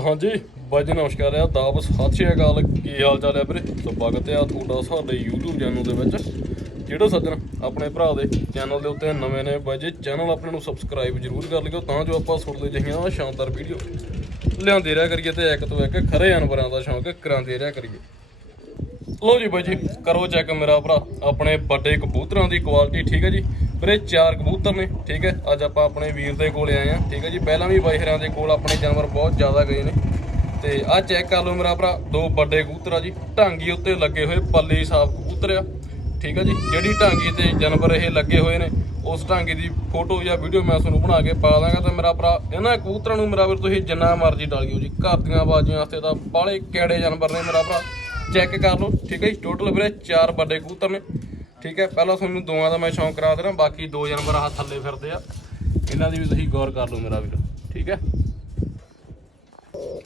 ਹਾਂਜੀ, ਬਾਈ ਜੀ ਨਮਸਕਾਰ ਆ ਦਾਬ ਸਤਿ ਸ਼੍ਰੀ ਅਕਾਲ, ਕੀ ਹਾਲ ਚਾਲ ਹੈ ਵੀਰੇ? ਸਵਾਗਤ ਹੈ ਤੁਹਾਡਾ ਸਾਡੇ YouTube ਚੈਨਲ ਦੇ ਵਿੱਚ। ਜਿਹੜੇ ਸੱਜਣ ਆਪਣੇ ਭਰਾ ਦੇ ਚੈਨਲ ਦੇ ਉੱਤੇ ਨਵੇਂ ਨੇ, ਬਾਈ ਜੀ ਚੈਨਲ ਆਪਣੇ ਨੂੰ ਸਬਸਕ੍ਰਾਈਬ ਜ਼ਰੂਰ ਕਰ ਲਿਓ, ਤਾਂ ਜੋ ਆਪਾਂ ਸੁਣਦੇ ਜਹੀਆਂ ਸ਼ਾਨਦਾਰ ਵੀਡੀਓ ਲਿਆਉਂਦੇ ਰਿਹਾ ਕਰੀਏ ਤੇ ਇੱਕ ਤੋਂ ਇੱਕ ਖਰੇ ਜਾਨਵਰਾਂ ਦਾ ਸ਼ੌਂਕ ਕਰਾਉਂਦੇ ਰਿਹਾ ਕਰੀਏ। ਲੋ ਜੀ ਬਾਈ ਜੀ, ਕਰੋ ਚੈੱਕ ਮੇਰਾ ਭਰਾ, ਆਪਣੇ ਵੱਡੇ ਕਬੂਤਰਾਂ ਦੀ ਕੁਆਲਿਟੀ ਠੀਕ ਹੈ ਜੀ? ਵੀਰੇ, ਚਾਰ ਕਬੂਤਰ ਨੇ, ਠੀਕ ਹੈ? ਅੱਜ ਆਪਾਂ ਆਪਣੇ ਵੀਰ ਦੇ ਕੋਲ ਆਏ ਆ ਠੀਕ ਹੈ ਜੀ? ਪਹਿਲਾਂ ਵੀ ਬਾਈ ਦੇ ਕੋਲ ਆਪਣੇ ਜਾਨਵਰ ਬਹੁਤ ਜ਼ਿਆਦਾ ਗਏ ਨੇ। ਤੇ ਆ ਚੈੱਕ ਕਰ ਲਓ ਮੇਰਾ ਭਰਾ, ਦੋ ਵੱਡੇ ਕਬੂਤਰ ਆ ਜੀ। ਢਾਂਗੀ ਉੱਤੇ ਲੱਗੇ ਹੋਏ ਪੱਲੇ ਸਾਫ਼ ਕਬੂਤਰ ਆ, ਠੀਕ ਆ ਜੀ? ਜਿਹੜੀ ਢਾਂਗੀ ਤੇ ਜਾਨਵਰ ਇਹ ਲੱਗੇ ਹੋਏ ਨੇ, ਉਸ ਢਾਂਗੀ ਦੀ ਫੋਟੋ ਜਾਂ ਵੀਡੀਓ ਮੈਂ ਤੁਹਾਨੂੰ ਬਣਾ ਕੇ ਪਾ ਦਾਂਗਾ ਤੇ ਮੇਰਾ ਭਰਾ, ਇਹਨਾਂ ਕਬੂਤਰਾਂ ਨੂੰ ਮੇਰਾ ਵੀਰ, ਤੁਸੀਂ ਜਿੰਨਾ ਮਰਜ਼ੀ ਡਾਲਿਓ ਜੀ। ਘਰ ਦੀਆਂ ਬਾਜੀਆਂ ਵਾਸਤੇ ਤਾਂ ਬਾਲੇ ਕਿਹੜੇ ਜਾਨਵਰ ਨੇ ਮੇਰਾ ਭਰਾ? ਚੈੱਕ ਕਰ ਲਓ, ਠੀਕ ਹੈ ਜੀ? ਟੋਟਲ ਵੀਰੇ, ਚਾਰ ਵੱਡੇ ਕਬੂਤਰ ਨੇ। ਠੀਕ ਹੈ, ਪਹਿਲਾਂ ਤੁਹਾਨੂੰ ਦੋਵਾਂ ਦਾ ਮੈਂ ਸ਼ੌਂਕ ਕਰਾ ਦੇਣਾ, ਬਾਕੀ ਦੋ ਜਾਨਵਰ ਆਹ ਥੱਲੇ ਫਿਰਦੇ ਆ। ਇਹਨਾਂ ਦੀ ਵੀ ਤੁਸੀਂ ਗੌਰ ਕਰ ਲਓ ਮੇਰਾ ਵੀਰ, ਠੀਕ ਹੈ?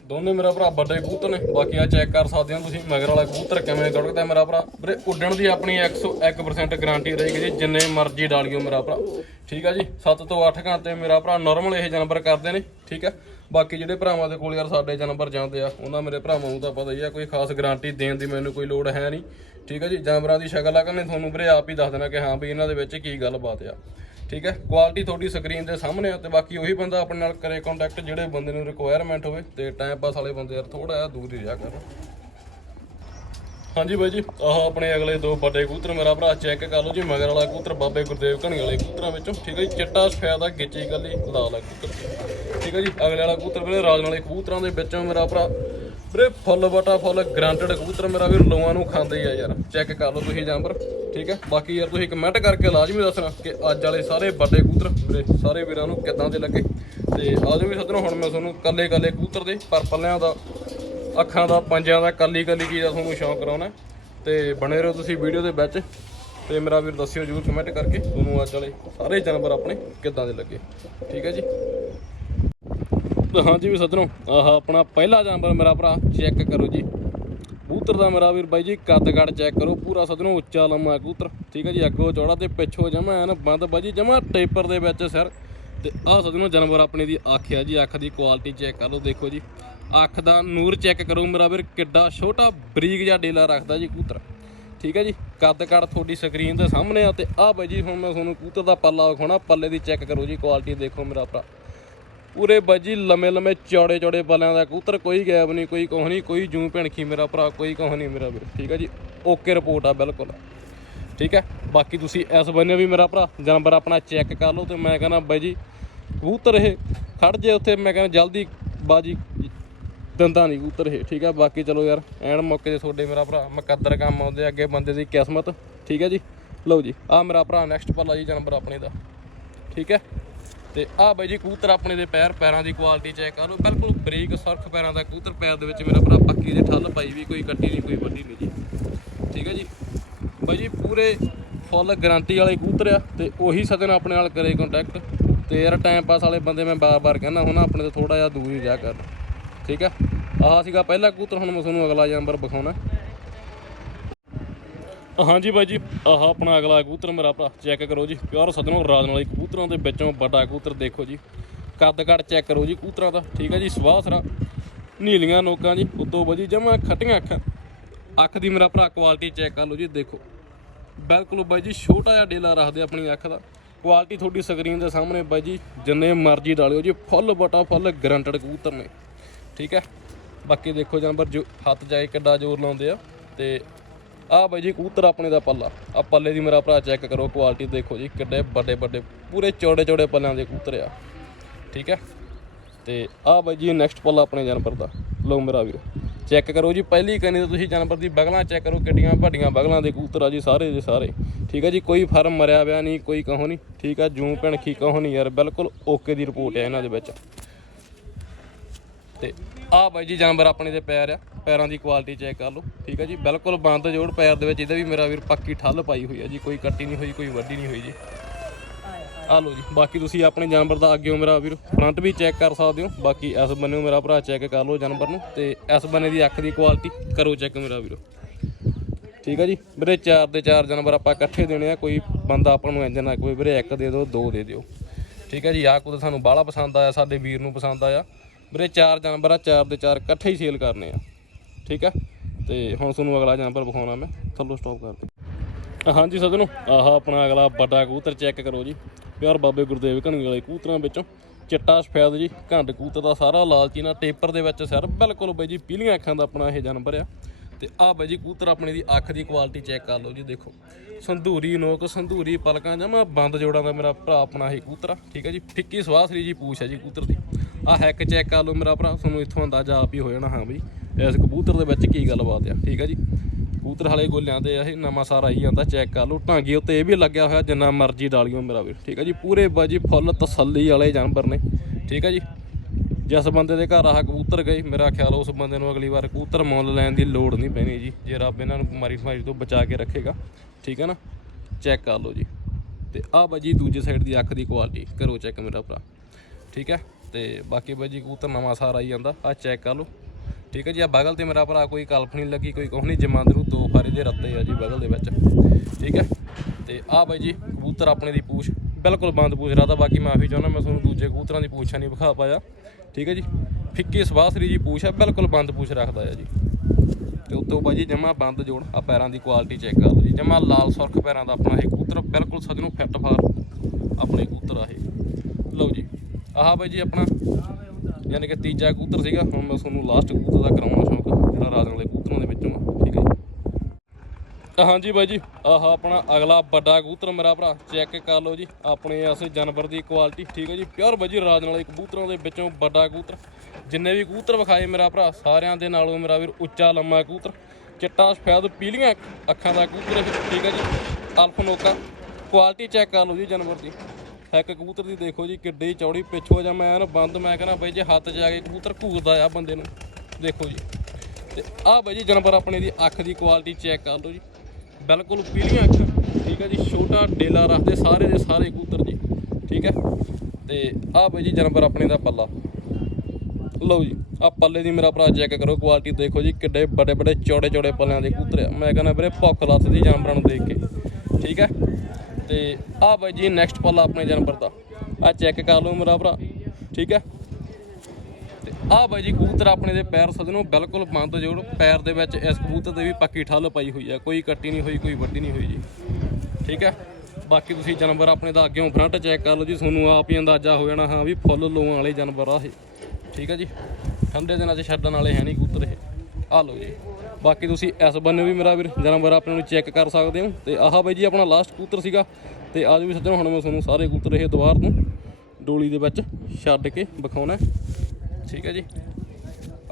ਦੋਨੇ ਮੇਰਾ ਭਰਾ ਵੱਡੇ ਕਬੂਤਰ ਨੇ, ਬਾਕੀ ਆ ਚੈੱਕ ਕਰ ਸਕਦੇ ਹੋ ਤੁਸੀਂ, ਮਗਰ ਵਾਲਾ ਕਬੂਤਰ ਕਿਵੇਂ ਦੌੜਦਾ ਮੇਰਾ ਭਰਾ। ਵੀਰੇ, ਉੱਡਣ ਦੀ ਆਪਣੀ 101% ਗਾਰੰਟੀ ਰਹੇਗੀ ਜੀ, ਜਿੰਨੇ ਮਰਜ਼ੀ ਡਾਲਿਓ ਮੇਰਾ ਭਰਾ। ਠੀਕ ਆ ਜੀ 7 ਤੋਂ 8 ਘੰਟੇ ਮੇਰਾ ਭਰਾ ਨਾਰਮਲ ਇਹ ਜਾਨਵਰ ਕਰਦੇ ਨੇ, ਠੀਕ ਆ। ਬਾਕੀ ਜਿਹੜੇ ਭਰਾਵਾਂ ਦੇ ਕੋਲ ਯਾਰ ਸਾਡੇ ਜਾਨਵਰ ਜਾਂਦੇ ਆ, ਉਹਨਾਂ ਮੇਰੇ ਭਰਾਵਾਂ ਨੂੰ ਤਾਂ ਪਤਾ ਹੀ ਆ, ਕੋਈ ਖਾਸ ਗਾਰੰਟੀ ਦੇਣ ਦੀ ਮੈਨੂੰ ਕੋਈ ਲੋੜ ਹੈ ਨਹੀਂ। ਠੀਕ ਹੈ ਜੀ, ਜਾਨਵਰਾਂ ਦੀ ਸ਼ਕਲ ਆ ਕਹਿੰਦੇ, ਤੁਹਾਨੂੰ ਵੀਰੇ ਆਪ ਹੀ ਦੱਸ ਦੇਣਾ ਕਿ ਹਾਂ ਵੀ ਇਹਨਾਂ ਦੇ ਵਿੱਚ ਕੀ ਗੱਲਬਾਤ ਆ। ਠੀਕ ਹੈ ਕੁਆਲਿਟੀ ਤੁਹਾਡੀ ਸਕਰੀਨ ਦੇ ਸਾਹਮਣੇ ਆ ਤੇ ਬਾਕੀ ਉਹੀ ਬੰਦਾ ਆਪਣੇ ਨਾਲ ਕਰੇ ਕੰਟੈਕਟ ਜਿਹੜੇ ਬੰਦੇ ਨੂੰ ਰਿਕੁਆਇਰਮੈਂਟ ਹੋਵੇ ਤੇ ਟਾਈਮ ਪਾਸ ਵਾਲੇ ਬੰਦੇ ਯਾਰ ਥੋੜਾ ਜਿਹਾ ਦੂਰ ਹੀ ਰਿਹਾ ਕਰੋ। ਹਾਂਜੀ ਬਾਈ ਜੀ, ਆਹ ਆਪਣੇ ਅਗਲੇ ਦੋ ਵੱਡੇ ਕਬੂਤਰ ਮੇਰਾ ਭਰਾ ਚੈੱਕ ਕਰ ਲਓ ਜੀ, ਮਗਰ ਵਾਲਾ ਕਬੂਤਰ ਬਾਬੇ ਗੁਰਦੇਵ ਘਣੀ ਵਾਲੇ ਕਬੂਤਰਾਂ ਵਿੱਚੋਂ, ਠੀਕ ਹੈ ਜੀ, ਚਿੱਟਾ, ਸਫੈਦ ਆ, ਗਿੱਚੀ, ਗੱਲੀ, ਲਾਲ ਆ ਕਬੂਤਰ। ਠੀਕ ਹੈ ਜੀ, ਅਗਲੇ ਵਾਲਾ ਕਬੂਤਰ ਵੀਰੇ ਰਾਜ ਵਾਲੇ ਕਬੂਤਰਾਂ ਦੇ ਵਿੱਚੋਂ ਮੇਰਾ ਭਰਾ। ਵੀਰੇ ਫੁੱਲ ਬਟਾ ਫੁੱਲ ਗ੍ਰਾਂਟਡ ਕਬੂਤਰ ਮੇਰਾ ਵੀਰ ਲੋਆਂ ਨੂੰ ਖਾਂਦੇ ਆ ਯਾਰ। ਚੈੱਕ ਕਰ ਲਓ ਤੁਸੀਂ ਜਾਨਵਰ, ਠੀਕ ਹੈ? ਬਾਕੀ ਯਾਰ ਤੁਸੀਂ ਕਮੈਂਟ ਕਰਕੇ ਲਾਜ਼ਮੀ ਦੱਸਣਾ ਕਿ ਅੱਜ ਵਾਲੇ ਸਾਰੇ ਵੱਡੇ ਕਬੂਤਰ ਵੀਰੇ ਸਾਰੇ ਵੀਰਾਂ ਨੂੰ ਕਿੱਦਾਂ ਦੇ ਲੱਗੇ। ਤੇ ਆਜੋ ਵੀ ਸੱਜਣੋ, ਹੁਣ ਮੈਂ ਤੁਹਾਨੂੰ ਕੱਲੇ ਕੱਲੇ ਕਬੂਤਰ ਦੇ ਪਰ ਪੱਲਿਆਂ ਦਾ, ਅੱਖਾਂ ਦਾ, ਪੰਜਾਂ ਦਾ ਕੱਲੀ ਕੱਲੀ ਚੀਜ਼ ਦਾ ਤੁਹਾਨੂੰ ਸ਼ੌਂਕ ਕਰਾਉਣਾ। ਤੇ ਬਣੇ ਰਹੋ ਤੁਸੀਂ ਵੀਡੀਓ ਦੇ ਵਿੱਚ। ਤੇ ਮੇਰਾ ਵੀਰ ਦੱਸਿਓ ਜਰੂਰ ਕਮੈਂਟ ਕਰਕੇ, ਤੁਹਾਨੂੰ ਅੱਜ ਵਾਲੇ ਸਾਰੇ ਜਾਨਵਰ ਆਪਣੇ ਕਿੱਦਾਂ ਦੇ ਲੱਗੇ। ਠੀਕ ਹੈ ਜੀ? ਤਾਂ ਹਾਂਜੀ ਵੀ ਸੱਜਣੋ, ਆਹ ਆਪਣਾ ਪਹਿਲਾ ਜਾਨਵਰ ਮੇਰਾ ਭਰਾ ਚੈੱਕ ਕਰੋ ਜੀ। ਕਬੂਤਰ ਦਾ ਮੇਰਾ ਵੀਰ ਬਾਈ ਜੀ ਕੱਦ ਕੱਦ ਚੈੱਕ ਕਰੋ, ਪੂਰਾ ਸੱਜਣੋ ਉੱਚਾ ਲੰਮਾ ਕਬੂਤਰ। ਠੀਕ ਹੈ ਜੀ, ਅੱਗੋਂ ਚੌੜਾ ਤੇ ਪਿੱਛੋਂ ਜਮਾ ਐਨ ਬੰਦ ਬਾਜੀ, ਜਮਾ ਟੇਪਰ ਦੇ ਵਿੱਚ ਸਰ। ਤੇ ਆਹ ਸੱਜਣੋ ਜਾਨਵਰ ਆਪਣੇ ਦੀ ਅੱਖ ਆ ਜੀ, ਅੱਖ ਦੀ ਕੁਆਲਿਟੀ ਚੈੱਕ ਕਰ ਲਓ, ਦੇਖੋ ਜੀ। ਅੱਖ ਦਾ ਨੂਰ ਚੈੱਕ ਕਰੋ ਮੇਰਾ ਵੀਰ, ਕਿੱਡਾ ਛੋਟਾ ਬਰੀਕ ਜਿਹਾ ਡੇਲਾ ਰੱਖਦਾ ਜੀ ਕਬੂਤਰ। ਠੀਕ ਹੈ ਜੀ ਕੱਦ ਕੱਦ ਤੁਹਾਡੀ ਸਕਰੀਨ ਦੇ ਸਾਹਮਣੇ ਆ, ਤੇ ਆਹ ਬਾਈ ਜੀ, ਹੁਣ ਮੈਂ ਤੁਹਾਨੂੰ ਕਬੂਤਰ ਦਾ ਪੱਲਾ ਵਿਖਾਉਣਾ, ਪੱਲੇ ਦੀ ਚੈੱਕ ਕਰੋ ਜੀ ਕੁਆਲਿਟੀ ਦੇਖੋ ਮੇਰਾ ਭਰਾ। ਪੂਰੇ ਬਾਜੀ ਲੰਮੇ ਲੰਮੇ ਚੌੜੇ ਚੌੜੇ ਪੱਲਿਆਂ ਦਾ ਕਬੂਤਰ, ਕੋਈ ਗੈਪ ਨਹੀਂ, ਕੋਈ ਕੁਛ ਨਹੀਂ, ਕੋਈ ਜੂੰ ਭਿਣਖੀ ਮੇਰਾ ਭਰਾ, ਕੋਈ ਕੁਛ ਨਹੀਂ ਮੇਰਾ ਵੀਰ, ਠੀਕ ਹੈ ਜੀ? ਓਕੇ ਰਿਪੋਰਟ ਆ, ਬਿਲਕੁਲ। ਠੀਕ ਹੈ ਬਾਕੀ ਤੁਸੀਂ ਇਸ ਬੰਨੇ ਵੀ ਮੇਰਾ ਭਰਾ, ਜਾਨਵਰ ਆਪਣਾ ਚੈੱਕ ਕਰ ਲਓ ਤੇ ਮੈਂ ਕਹਿੰਦਾ ਬਾਈ ਜੀ, ਕਬੂਤਰ ਇਹ ਖੜ ਜੇ ਉੱਥੇ, ਮੈਂ ਕਹਿੰਦਾ ਜਲਦੀ ਬਾਜੀ, ਦੰਦਾਂ ਨਹੀਂ ਕਬੂਤਰ ਇਹ, ਠੀਕ ਹੈ ਬਾਕੀ ਚਲੋ ਯਾਰ, ਐਨ ਮੌਕੇ ਤੇ ਤੁਹਾਡੇ ਮੇਰਾ ਭਰਾ, ਮੁਕੱਦਰ ਕੰਮ ਆਉਂਦੇ ਅੱਗੇ ਬੰਦੇ ਦੀ ਕਿਸਮਤ, ਠੀਕ ਹੈ ਜੀ? ਲਓ ਜੀ ਆ ਮੇਰਾ ਭਰਾ ਨੈਕਸਟ ਪੱਲਾ ਜੀ, ਜਾਨਵਰ ਆਪਣੇ ਦਾ, ਠੀਕ ਹੈ ਤੇ ਆ ਬਾਈ ਜੀ ਕਬੂਤਰ ਆਪਣੇ ਦੇ ਪੈਰ, ਪੈਰਾਂ ਦੀ ਕੁਆਲਿਟੀ ਚੈੱਕ ਕਰ ਲਓ। ਬਿਲਕੁਲ ਬਰੀਕ ਸੁਰਖ ਪੈਰਾਂ ਦਾ ਕਬੂਤਰ ਪੈਰ ਦੇ ਵਿੱਚ ਮੇਰਾ ਭਰਾ ਪੱਕੀ ਦੇ ਠੱਲ ਪਾਈ ਵੀ ਕੋਈ ਕੱਟੀ ਨਹੀਂ, ਕੋਈ ਵੱਡੀ ਨਹੀਂ ਜੀ। ਠੀਕ ਹੈ ਜੀ? ਬਾਈ ਜੀ ਪੂਰੇ ਫੁੱਲ ਗਾਰੰਟੀ ਵਾਲੇ ਕਬੂਤਰ ਆ ਤੇ ਉਹੀ ਸਦਨ ਆਪਣੇ ਨਾਲ ਕਰੇ ਕੰਟੈਕਟ ਤੇ ਯਾਰ ਟਾਈਮ ਪਾਸ ਵਾਲੇ ਬੰਦੇ ਮੈਂ ਬਾਰ-ਬਾਰ ਕਹਿੰਦਾ ਹੁਣ ਆਪਣੇ ਤੋਂ ਥੋੜਾ ਜਿਹਾ ਦੂਰ ਹੀ ਜਾ ਕਰ। ਠੀਕ ਹੈ? ਆਹ ਸੀਗਾ ਪਹਿਲਾ ਕਬੂਤਰ, ਹੁਣ ਮੈਂ ਤੁਹਾਨੂੰ ਅਗਲਾ ਜਾਨਵਰ ਵਿਖਾਉਣਾ। ਹਾਂਜੀ ਬਾਈ ਜੀ, ਆਹ ਆਪਣਾ ਅਗਲਾ ਕਬੂਤਰ ਮੇਰਾ ਭਰਾ ਚੈੱਕ ਕਰੋ ਜੀ। ਪਿਓਰ ਸਦਨੋਂ ਰਾਜਨ ਵਾਲੇ ਕਬੂਤਰਾਂ ਦੇ ਵਿੱਚੋਂ ਵੱਡਾ ਕਬੂਤਰ ਦੇਖੋ ਜੀ। ਕੱਦ ਕੱਦ ਚੈੱਕ ਕਰੋ ਜੀ ਕਬੂਤਰਾਂ ਦਾ, ਠੀਕ ਹੈ ਜੀ, ਸਵਾਹ ਸਰਾ। ਨੀਲੀਆਂ ਨੋਕਾਂ ਜੀ, ਉਤੋਂ ਬਾਜੀ ਜਮਾ ਖੱਟੀਆਂ ਅੱਖਾਂ। ਅੱਖ ਦੀ ਮੇਰਾ ਭਰਾ ਕੁਆਲਿਟੀ ਚੈੱਕ ਕਰ ਲਓ ਜੀ, ਦੇਖੋ। ਬਿਲਕੁਲ ਬਾਈ ਜੀ, ਛੋਟਾ ਜਿਹਾ ਡੇਲਾ ਰੱਖਦੇ ਆਪਣੀ ਅੱਖ ਦਾ। ਕੁਆਲਿਟੀ ਤੁਹਾਡੀ ਸਕਰੀਨ ਦੇ ਸਾਹਮਣੇ ਬਾਈ ਜੀ, ਜਿੰਨੇ ਮਰਜ਼ੀ ਡਾਲਿਓ ਜੀ, ਫੁੱਲ ਬਟਾ ਫੁੱਲ ਗਰੰਟਡ ਕਬੂਤਰ ਨੇ। ਠੀਕ ਹੈ ਬਾਕੀ ਦੇਖੋ ਜਾਨਵਰ ਜੋ ਹੱਥ ਜਾਏ ਕਿੱਡਾ ਜ਼ੋਰ ਲਾਉਂਦੇ ਆ, ਤੇ ਆਹ ਬਾਈ ਜੀ ਕਬੂਤਰ ਆਪਣੇ ਦਾ ਪੱਲਾ। ਆ ਪੱਲੇ ਦੀ ਮੇਰਾ ਭਰਾ ਚੈੱਕ ਕਰੋ ਕੁਆਲਿਟੀ ਦੇਖੋ ਜੀ, ਕਿੱਡੇ ਵੱਡੇ ਵੱਡੇ, ਪੂਰੇ ਚੌੜੇ ਚੌੜੇ ਪੱਲਿਆਂ ਦੇ ਕਬੂਤਰ ਆ। ਠੀਕ ਹੈ? ਤੇ ਆਹ ਬਾਈ ਜੀ ਨੈਕਸਟ ਪੱਲਾ ਆਪਣੇ ਜਾਨਵਰ ਦਾ। ਲਓ ਮੇਰਾ ਵੀਰ ਚੈੱਕ ਕਰੋ ਜੀ, ਪਹਿਲੀ ਕਨੀ ਤੇ ਤੁਸੀਂ ਜਾਨਵਰ ਦੀ ਬਗਲਾਂ ਚੈੱਕ ਕਰੋ, ਕਿੱਡੀਆਂ ਵੱਡੀਆਂ ਬਗਲਾਂ ਦੇ ਕਬੂਤਰ ਆ ਜੀ ਸਾਰੇ ਦੇ ਸਾਰੇ। ਠੀਕ ਹੈ ਜੀ, ਕੋਈ ਫਰਮ ਮਰਿਆ ਵਿਆ ਨਹੀਂ, ਕੋਈ ਕਹੋ ਨਹੀਂ। ਠੀਕ ਆ ਜੂੰ ਭਿਣਖੀ ਕਹੋ ਨਹੀਂ ਯਾਰ, ਬਿਲਕੁਲ ਓਕੇ ਦੀ ਰਿਪੋਰਟ ਹੈ ਇਹਨਾਂ ਦੇ ਵਿੱਚ। ਤੇ ਆਹ ਬਾਈ ਜੀ, ਜਾਨਵਰ ਆਪਣੇ ਦੇ ਪੈਰ ਆ। ਪੈਰਾਂ ਦੀ ਕੁਆਲਿਟੀ ਚੈੱਕ ਕਰ ਲਓ। ਠੀਕ ਆ ਜੀ, ਬਿਲਕੁਲ ਬੰਦ ਜੋੜ ਪੈਰ ਦੇ ਵਿੱਚ। ਇਹਦੇ ਵੀ ਮੇਰਾ ਵੀਰ ਪੱਕੀ ਠੱਲ ਪਾਈ ਹੋਈ ਆ ਜੀ। ਕੋਈ ਕੱਟੀ ਨਹੀਂ ਹੋਈ, ਕੋਈ ਵੱਡੀ ਨਹੀਂ ਹੋਈ ਜੀ। ਆ ਲਓ ਜੀ, ਬਾਕੀ ਤੁਸੀਂ ਆਪਣੇ ਜਾਨਵਰ ਦਾ ਅੱਗੇੋਂ ਮੇਰਾ ਵੀਰ। ਫਰੰਟ ਵੀ ਚੈੱਕ ਕਰ ਸਕਦੇ ਹੋ। ਬਾਕੀ ਇਸ ਬੰਨੇ ਮੇਰਾ ਭਰਾ ਚੈੱਕ ਕਰ ਲਓ ਜਾਨਵਰ ਨੂੰ। ਤੇ ਇਸ ਬੰਨੇ ਦੀ ਅੱਖ ਦੀ ਕੁਆਲਿਟੀ ਕਰੋ ਚੈੱਕ ਮੇਰਾ ਵੀਰੋ। ਠੀਕ ਆ ਜੀ, ਵੀਰੇ, ਚਾਰ ਦੇ ਚਾਰ ਜਾਨਵਰ ਆਪਾਂ ਇਕੱਠੇ ਦੇਣੇ ਆ। ਕੋਈ ਬੰਦਾ ਆਪਾਂ ਨੂੰ ਇੰਜ ਨਾ ਕੋਈ ਵੀਰੇ, ਇੱਕ ਦੇ ਦਿਓ, ਦੋ ਦੇ ਦਿਓ। ਠੀਕ ਆ ਜੀ, ਆਹ ਕੁਝ ਸਾਨੂੰ ਬਾਹਲਾ ਪਸੰਦ ਆਇਆ, ਸਾਡੇ ਵੀਰ ਨੂੰ ਪਸੰਦ ਆਇਆ। ਵੀਰੇ ਚਾਰ ਜਾਨਵਰ ਆ, ਚਾਰ ਦੇ ਚਾਰ ਇਕੱਠੇ ਹੀ ਸੇਲ ਕਰਨੇ ਆ। ਠੀਕ ਆ? ਤੇ ਹੁਣ ਤੁਹਾਨੂੰ ਅਗਲਾ ਜਾਨਵਰ ਵਿਖਾਉਣਾ ਮੈਂ। ਥੱਲੋਂ ਸਟਾਪ ਕਰ ਦੇ ਹਾਂਜੀ ਸੱਜਣੋ, ਆਹ ਆਪਣਾ ਅਗਲਾ ਵੱਡਾ ਕਬੂਤਰ ਚੈੱਕ ਕਰੋ ਜੀ। ਪਿਆਰ ਬਾਬੇ ਗੁਰਦੇਵ ਘਣੀ ਵਾਲੇ ਕਬੂਤਰਾਂ ਵਿੱਚੋਂ ਚਿੱਟਾ ਸਫੈਦ ਜੀ, ਘੰਡ ਕਬੂਤਰ ਦਾ ਸਾਰਾ ਲਾਲਚੀ ਨਾਲ ਟੇਪਰ ਦੇ ਵਿੱਚ ਸਿਰ। ਬਿਲਕੁਲ ਬਈ ਜੀ, ਪੀਲੀਆਂ ਅੱਖਾਂ ਦਾ ਆਪਣਾ ਇਹ ਜਾਨਵਰ ਆ। ਤੇ ਆਹ ਬਾਈ ਜੀ ਕੂਤਰ ਆਪਣੇ ਦੀ ਅੱਖ ਦੀ ਕੁਆਲਿਟੀ ਚੈੱਕ ਕਰ ਲਓ ਜੀ, ਦੇਖੋ। ਸੰਧੂਰੀ ਨੋਕ, ਸੰਧੂਰੀ ਪਲਕਾਂ, ਜਮਾ ਬੰਦ ਜੋੜਾਂ ਦਾ ਮੇਰਾ ਭਰਾ ਆਪਣਾ ਇਹ ਕੂਤਰਾ ਠੀਕ ਹੈ ਜੀ? ਫਿੱਕੀ ਸਵਾਸਰੀ ਜੀ ਪੂਛ ਹੈ ਜੀ ਕੂਤਰ ਦੀ। ਆਹ ਹੈਕ ਚੈੱਕ ਕਰ ਲਓ ਮੇਰਾ ਭਰਾ, ਤੁਹਾਨੂੰ ਇੱਥੋਂ ਅੰਦਾਜ਼ਾ ਆਪ ਹੀ ਹੋ ਜਾਣਾ, ਹਾਂ ਬਈ। ਇਸ ਕਬੂਤਰ ਦੇ ਵਿੱਚ ਕੀ ਗੱਲਬਾਤ ਆ, ਠੀਕ ਹੈ ਜੀ? ਕਬੂਤਰ ਹਲੇ ਗੋਲਿਆਂ ਤੇ ਆ, ਇਹ ਨਵਾਂ ਸਾਰਾ ਆਈ ਜਾਂਦਾ ਚੈੱਕ ਕਰ ਲਓ। ਢਾਂਗੀ ਉੱਤੇ ਇਹ ਵੀ ਲੱਗਿਆ ਹੋਇਆ, ਜਿੰਨਾ ਮਰਜ਼ੀ ਡਾਲਿਓ ਮੇਰਾ ਵੀਰ, ਠੀਕ ਹੈ ਜੀ? ਪੂਰੇ ਬਾਜੀ ਫੁੱਲ ਤਸੱਲੀ ਵਾਲੇ ਜਾਨਵਰ ਨੇ, ਠੀਕ ਹੈ ਜੀ? ਜਿਸ ਬੰਦੇ ਦੇ ਘਰ ਆਹ ਕਬੂਤਰ ਗਏ, ਮੇਰਾ ਖਿਆਲ ਉਸ ਬੰਦੇ ਨੂੰ ਅਗਲੀ ਵਾਰ ਕਬੂਤਰ ਮੁੱਲ ਲੈਣ ਦੀ ਲੋੜ ਨਹੀਂ ਪੈਣੀ ਜੀ। ਜੇ ਰੱਬ ਇਹਨਾਂ ਨੂੰ ਬਿਮਾਰੀ ਠਮਾਰੀ ਤੋਂ ਬਚਾ ਕੇ ਰੱਖੇਗਾ, ਠੀਕ ਹੈ ਨਾ? ਚੈੱਕ ਕਰ ਲਓ ਜੀ। ਤੇ ਆਹ ਬਾਜੀ ਦੂਜੇ ਸਾਈਡ ਦੀ ਅੱਖ ਦੀ ਕੁਆਲਿਟੀ ਕਰੋ ਚੈੱਕ ਮੇਰਾ ਭਰਾ, ਠੀਕ ਹੈ ਤੇ ਬਾਕੀ ਬਾਈ ਜੀ ਕਬੂਤਰ ਨਵਾਂ ਸਾਰ ਆਈ ਜਾਂਦਾ ਆ ਚੈੱਕ ਕਰ ਲਓ। ਠੀਕ ਹੈ ਜੀ ਆ ਬਗਲ ਤੇ ਮੇਰਾ ਭਰਾ ਕੋਈ ਕਲਪ ਨਹੀਂ ਲੱਗੀ, ਕੋਈ ਕੁਛ ਨਹੀਂ ਜਮਾਂਦ ਨੂੰ ਦੋ ਫਾਰੇ ਦੇ ਰੱਤੇ ਆ ਜੀ ਬਗਲ ਦੇ ਵਿੱਚ। ਠੀਕ ਹੈ, ਤੇ ਆ ਬਾਈ ਜੀ ਕਬੂਤਰ ਆਪਣੇ ਦੀ ਪੂਛ, ਬਿਲਕੁਲ ਬੰਦ ਪੂਛ ਰਹਾ ਤਾਂ ਬਾਕੀ ਮਾਫੀ ਚਾਹੁੰਦਾ ਮੈਂ ਤੁਹਾਨੂੰ ਦੂਜੇ ਕਬੂਤਰਾਂ ਦੀ ਪੂਛਾਂ ਨਹੀਂ ਵਿਖਾ ਪਾਇਆ। ਠੀਕ ਹੈ ਜੀ, ਫਿੱਕੀ ਸਵਾਸਰੀ ਜੀ ਪੂਛ ਆ ਬਿਲਕੁਲ ਬੰਦ ਪੂਛ ਰੱਖਦਾ ਆ ਜੀ। ਤੇ ਉੱਤੋਂ ਬਾਈ ਜੀ ਜਮਾ ਬੰਦ ਜੋੜ ਆ ਪੈਰਾਂ ਦੀ ਕੁਆਲਿਟੀ ਚੈੱਕ ਕਰ ਲਓ ਜੀ। ਜਮਾ ਲਾਲ ਸੁਰਖ ਪੈਰਾਂ ਦਾ ਆਪਣਾ ਇਹ ਕਬੂਤਰ, ਬਿਲਕੁਲ ਸਜਣੋਂ ਫਿੱਟ ਫਾਰ ਆਪਣੇ ਕਬੂਤਰ ਆ ਇਹ। ਲਓ ਜੀ ਆਹ ਬਾਈ ਜੀ ਆਪਣਾ, ਯਾਨੀ ਕਿ ਤੀਜਾ ਕਬੂਤਰ ਸੀਗਾ, ਹੁਣ ਮੈਂ ਤੁਹਾਨੂੰ ਲਾਸਟ ਕਬੂਤਰ ਦਾ ਕਰਾਉਣਾ ਸ਼ੌਂਕ, ਜਿਹੜਾ ਰਾਜਨ ਵਾਲੇ ਕਬੂਤਰਾਂ ਦੇ ਵਿੱਚੋਂ ਆ, ਠੀਕ ਹੈ ਜੀ। ਹਾਂਜੀ ਬਾਈ ਜੀ, ਆਹ ਆਪਣਾ ਅਗਲਾ ਵੱਡਾ ਕਬੂਤਰ ਮੇਰਾ ਭਰਾ ਚੈੱਕ ਕਰ ਲਓ ਜੀ, ਆਪਣੇ ਇਸ ਜਾਨਵਰ ਦੀ ਕੁਆਲਿਟੀ ਠੀਕ ਹੈ ਜੀ। ਪਿਓਰ ਬਾਈ ਜੀ ਰਾਜਨ ਵਾਲੇ ਕਬੂਤਰਾਂ ਦੇ ਵਿੱਚੋਂ ਵੱਡਾ ਕਬੂਤਰ, ਜਿੰਨੇ ਵੀ ਕਬੂਤਰ ਵਿਖਾਏ ਮੇਰਾ ਭਰਾ, ਸਾਰਿਆਂ ਦੇ ਨਾਲੋਂ ਮੇਰਾ ਵੀਰ ਉੱਚਾ ਲੰਮਾ ਕਬੂਤਰ, ਚਿੱਟਾ ਸਫੈਦ ਪੀਲੀਆਂ ਅੱਖਾਂ ਦਾ ਕਬੂਤਰ ਠੀਕ ਹੈ ਜੀ। ਅਲਫਨੋਕਾ ਕੁਆਲਿਟੀ ਚੈੱਕ ਕਰ ਲਓ ਜੀ ਜਾਨਵਰ ਦੀ। ਇੱਕ ਕਬੂਤਰ ਦੀ ਦੇਖੋ ਜੀ, ਕਿੱਡੀ ਚੌੜੀ ਪਿੱਛੋਂ ਜਾਂ ਮੈਂ ਐਨ ਬੰਦ, ਮੈਂ ਕਹਿੰਦਾ ਬਾਈ ਜੇ ਹੱਥ ਜਾ ਕੇ ਕਬੂਤਰ ਘੂਰਦਾ ਆ ਬੰਦੇ ਨੂੰ, ਦੇਖੋ ਜੀ। ਤੇ ਆਹ ਬਾਈ ਜੀ, ਜਾਨਵਰ ਆਪਣੇ ਦੀ ਅੱਖ ਦੀ ਕੁਆਲਿਟੀ ਚੈੱਕ ਕਰ ਲਓ ਜੀ। ਬਿਲਕੁਲ ਪੀਲੀਆਂ ਅੱਖਾਂ, ਠੀਕ ਹੈ ਜੀ, ਛੋਟਾ ਡੇਲਾ ਰੱਖਦੇ ਸਾਰੇ ਦੇ ਸਾਰੇ ਕਬੂਤਰ ਜੀ, ਠੀਕ ਹੈ ਤੇ ਆਹ ਬਾਈ ਜੀ, ਜਾਨਵਰ ਆਪਣੇ ਦਾ ਪੱਲਾ। ਲਓ ਜੀ, ਆ ਪੱਲੇ ਦੀ ਮੇਰਾ ਭਰਾ ਚੈੱਕ ਕਰੋ ਕੁਆਲਿਟੀ ਦੇਖੋ ਜੀ, ਕਿੱਡੇ ਵੱਡੇ ਵੱਡੇ ਚੌੜੇ ਚੌੜੇ ਪੱਲਿਆਂ ਦੇ ਕਬੂਤਰ ਆ। ਮੈਂ ਕਹਿੰਦਾ ਵੀਰੇ ਭੁੱਖ ਲੱਥਦੀ ਜਾਨਵਰਾਂ ਨੂੰ ਦੇਖ ਕੇ, ਠੀਕ ਹੈ ਤੇ ਆ ਬਾਈ ਜੀ ਨੈਕਸਟ ਪੱਲਾ ਆਪਣੇ ਜਾਨਵਰ ਦਾ ਆ ਚੈੱਕ ਕਰ ਲਓ ਮੇਰਾ ਭਰਾ, ਠੀਕ ਹੈ? ਤੇ ਆ ਬਾਈ ਜੀ, ਕਬੂਤਰ ਆਪਣੇ ਦੇ ਪੈਰ ਸਦਨੋਂ ਬਿਲਕੁਲ ਬੰਦ ਜੋੜ ਪੈਰ ਦੇ ਵਿੱਚ ਇਸ ਕਬੂਤਰ ਦੇ ਵੀ ਪੱਕੀ ਠੱਲ ਪਾਈ ਹੋਈ ਹੈ, ਕੋਈ ਕੱਟੀ ਨਹੀਂ ਹੋਈ, ਕੋਈ ਵੱਡੀ ਨਹੀਂ ਹੋਈ ਜੀ। ਠੀਕ ਹੈ? ਬਾਕੀ ਤੁਸੀਂ ਜਾਨਵਰ ਆਪਣੇ ਦਾ ਅੱਗੇੋਂ ਫਰੰਟ ਚੈੱਕ ਕਰ ਲਓ ਜੀ, ਤੁਹਾਨੂੰ ਆਪ ਹੀ ਅੰਦਾਜ਼ਾ ਹੋ ਜਾਣਾ, ਹਾਂ ਵੀ ਫੁੱਲ ਲੋਆਂ ਵਾਲੇ ਜਾਨਵਰ ਆ ਇਹ। ਠੀਕ ਹੈ ਜੀ? ਠੰਡੇ ਦਿਨਾਂ 'ਚ ਛੱਡਣ ਵਾਲੇ ਹੈ ਨਹੀਂ ਕਬੂਤਰ ਇਹ। ਆ ਲਓ ਜੀ। ਬਾਕੀ ਤੁਸੀਂ ਇਸ ਬੰਨੇ ਵੀ ਮੇਰਾ ਵੀਰ ਜਾਨਵਰ ਆਪਣੇ ਨੂੰ ਚੈੱਕ ਕਰ ਸਕਦੇ ਹੋ। ਤੇ ਆਹ ਬਾਈ ਜੀ ਆਪਣਾ ਲਾਸਟ ਕੂਤਰ ਸੀਗਾ। ਤੇ ਅੱਜ ਵੀ ਸੱਜਣੋ, ਹੁਣ ਮੈਂ ਤੁਹਾਨੂੰ ਸਾਰੇ ਕੂਤਰ ਇਹ ਦੁਬਾਰ ਨੂੰ ਡੋਲੀ ਦੇ ਵਿੱਚ ਛੱਡ ਕੇ ਵਿਖਾਉਣਾ ਠੀਕ ਹੈ ਜੀ।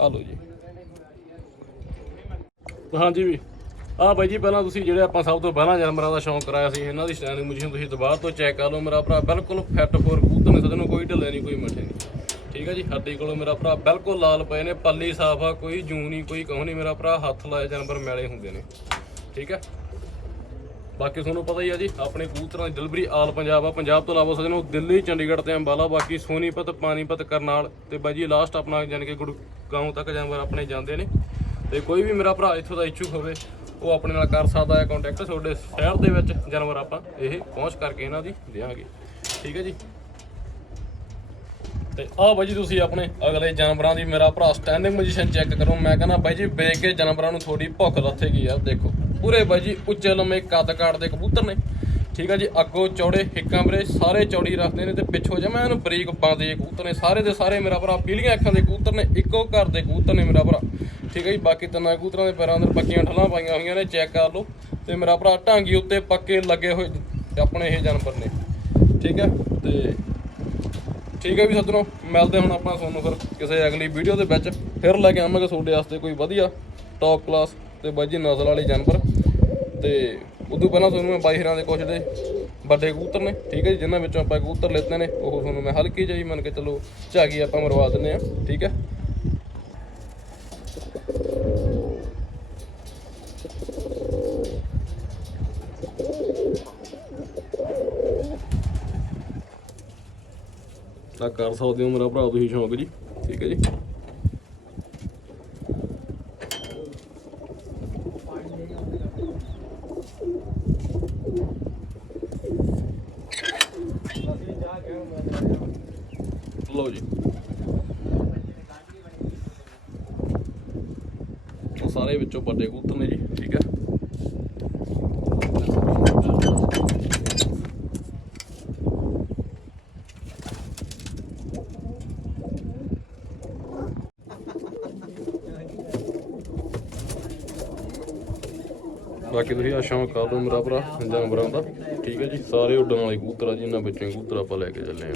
ਆ ਲਓ ਜੀ। ਹਾਂਜੀ ਵੀ ਆ ਬਾਈ ਜੀ, ਪਹਿਲਾਂ ਤੁਸੀਂ ਜਿਹੜੇ ਆਪਾਂ ਸਭ ਤੋਂ ਪਹਿਲਾਂ ਜਾਨਵਰਾਂ ਦਾ ਸ਼ੌਂਕ ਕਰਾਇਆ ਸੀ, ਇਹਨਾਂ ਦੀ ਸਟੈਂਡਿੰਗ ਮਸ਼ੀਨ ਤੁਸੀਂ ਦੁਬਾਰਾ ਤੋਂ ਚੈੱਕ ਕਰ ਲਓ। ਮੇਰਾ ਭਰਾ ਬਿਲਕੁਲ ਫਿੱਟ ਫੋਰ ਕੂਤਰ ਨੇ ਸਦਨੋਂ ਕੋਈ ਢਿੱਲੇ ਨਹੀਂ, ਕੋਈ ਮੱਠੇ ਨਹੀਂ। ਠੀਕ ਹੈ ਜੀ ਹੱਡੀ ਕੋਲੋਂ ਮੇਰਾ ਭਰਾ ਬਿਲਕੁਲ ਲਾਲ ਪਏ ਨੇ, ਪੱਲੀ ਸਾਫ਼ ਆ, ਕੋਈ ਜੂ ਨਹੀਂ, ਕੋਈ ਕਹੋ ਨਹੀਂ, ਮੇਰਾ ਭਰਾ ਹੱਥ ਲਾਏ ਜਾਨਵਰ ਮੈਲੇ ਹੁੰਦੇ ਨੇ। ਠੀਕ ਹੈ ਬਾਕੀ ਤੁਹਾਨੂੰ ਪਤਾ ਹੀ ਆ ਜੀ, ਆਪਣੇ ਕਬੂਤਰਾਂ ਦੀ ਡਿਲੀਵਰੀ ਆਲ ਪੰਜਾਬ ਆ। ਪੰਜਾਬ ਤੋਂ ਇਲਾਵਾ ਸਜਣੋ, ਦਿੱਲੀ, ਚੰਡੀਗੜ੍ਹ ਤੇ ਅੰਬਾਲਾ, ਬਾਕੀ ਸੋਨੀਪਤ ਪਾਨੀਪਤ ਕਰਨਾਲ ਤੇ ਬਾਈ ਜੀ ਲਾਸਟ ਆਪਣਾ ਯਾਨੀ ਕਿ ਗੁੜਗਾਉਂ ਤੱਕ ਜਾਨਵਰ ਆਪਣੇ ਜਾਂਦੇ ਨੇ। ਤੇ ਕੋਈ ਵੀ ਮੇਰਾ ਭਰਾ ਇੱਥੋਂ ਦਾ ਇਸ਼ੂ ਹੋਵੇ, ਉਹ ਆਪਣੇ ਨਾਲ ਕਰ ਸਕਦਾ ਹੈ ਕੰਟੈਕਟ ਤੁਹਾਡੇ ਸ਼ਹਿਰ ਦੇ ਵਿੱਚ ਜਾਨਵਰ ਆਪਾਂ ਇਹ ਪਹੁੰਚ ਕਰਕੇ ਇਹਨਾਂ ਦੀ ਦੇਵਾਂਗੇ ਠੀਕ ਹੈ ਜੀ? ਤੇ ਆਹ ਬਾਈ ਜੀ ਤੁਸੀਂ ਆਪਣੇ ਅਗਲੇ ਜਾਨਵਰਾਂ ਦੀ ਮੇਰਾ ਭਰਾ ਸਟੈਂਡਿੰਗ ਪੋਜੀਸ਼ਨ ਚੈੱਕ ਕਰੋ। ਮੈਂ ਕਹਿੰਦਾ ਬਾਈ ਜੀ, ਵੇਖ ਕੇ ਜਾਨਵਰਾਂ ਨੂੰ ਥੋੜੀ ਭੁੱਖ ਲੱਥੇਗੀ ਯਾਰ, ਦੇਖੋ। ਪੂਰੇ ਬਾਈ ਜੀ ਉੱਚੇ ਲੰਮੇ ਕੱਦ ਕਾਟ ਦੇ ਕਬੂਤਰ ਨੇ। ਠੀਕ ਆ ਜੀ, ਅੱਗੋਂ ਚੌੜੇ ਹਿੱਕਾਂ ਬਰੇ ਸਾਰੇ ਚੌੜੀ ਰੱਖਦੇ ਨੇ ਤੇ ਪਿੱਛੋਂ ਜਮਾ ਇਹਨੂੰ ਬਰੀਕ ਪਾਉਂਦੇ ਕਬੂਤਰ ਨੇ, ਸਾਰੇ ਦੇ ਸਾਰੇ ਮੇਰਾ ਭਰਾ ਪੀਲੀਆਂ ਅੱਖਾਂ ਦੇ ਕਬੂਤਰ ਨੇ, ਇੱਕੋ ਘਰ ਦੇ ਕਬੂਤਰ ਨੇ ਮੇਰਾ ਭਰਾ। ਠੀਕ ਹੈ ਜੀ, ਬਾਕੀ ਤਿੰਨਾਂ ਕਬੂਤਰਾਂ ਦੇ ਪੈਰਾਂ ਅੰਦਰ ਪੱਕੀਆਂ ਠੱਲਾਂ ਪਾਈਆਂ ਹੋਈਆਂ ਨੇ ਚੈੱਕ ਕਰ ਲਓ। ਤੇ ਮੇਰਾ ਭਰਾ ਢਾਂਗੀ ਉੱਤੇ ਪੱਕੇ ਲੱਗੇ ਹੋਏ ਆਪਣੇ ਇਹ ਜਾਨਵਰ ਨੇ। ਠੀਕ ਹੈ ਤੇ ਠੀਕ ਹੈ ਵੀ ਸੱਜਣੋ, ਮਿਲਦੇ ਹੁਣ ਆਪਾਂ ਤੁਹਾਨੂੰ ਫਿਰ ਕਿਸੇ ਅਗਲੀ ਵੀਡੀਓ ਦੇ ਵਿੱਚ। ਫਿਰ ਲੈ ਕੇ ਆਵਾਂਗੇ ਤੁਹਾਡੇ ਵਾਸਤੇ ਕੋਈ ਵਧੀਆ ਟੌਪ ਕਲਾਸ ਤੇ ਬਾਜੀ ਨਸਲ ਵਾਲੇ ਜਾਨਵਰ। ਤੇ ਉਦੋਂ ਪਹਿਲਾਂ ਤੁਹਾਨੂੰ ਮੈਂ ਬਾਈ ਹੀਰਾਂ ਦੇ ਕੁਛ ਦੇ ਵੱਡੇ ਕਬੂਤਰ ਨੇ, ਠੀਕ ਹੈ ਜੀ, ਜਿਨ੍ਹਾਂ ਵਿੱਚੋਂ ਆਪਾਂ ਕਬੂਤਰ ਲੈਤੇ ਨੇ, ਉਹ ਤੁਹਾਨੂੰ ਮੈਂ ਹਲਕੀ ਜਿਹੀ ਮੰਨ ਕੇ ਚੱਲੋ ਝਾਗੀ ਆਪਾਂ ਮਰਵਾ ਦਿੰਨੇ ਆ ਠੀਕ ਹੈ। ਤਾਂ ਕਰ ਸਕਦੇ ਹੋ ਮੇਰਾ ਭਰਾ, ਤੁਸੀਂ ਸ਼ੌਂਕ ਜੀ। ਠੀਕ ਹੈ ਜੀ। ਲਓ ਜੀ। ਸਾਰੇ ਵਿੱਚੋਂ ਵੱਡੇ ਕਬੂਤਰ ਨੇ ਜੀ। ਬਾਕੀ ਤੁਸੀਂ ਆ ਸ਼ੌਂਕ ਕਰ ਲਓ ਮੇਰਾ ਭਰਾ ਜਾਨਵਰਾਂ ਦਾ। ਠੀਕ ਹੈ ਜੀ, ਸਾਰੇ ਉੱਡਣ ਵਾਲੇ ਕਬੂਤਰ ਆ ਜੀ, ਇਹਨਾਂ ਵਿੱਚੋਂ ਕਬੂਤਰ ਆਪਾਂ ਲੈ ਕੇ ਚੱਲੇ ਆ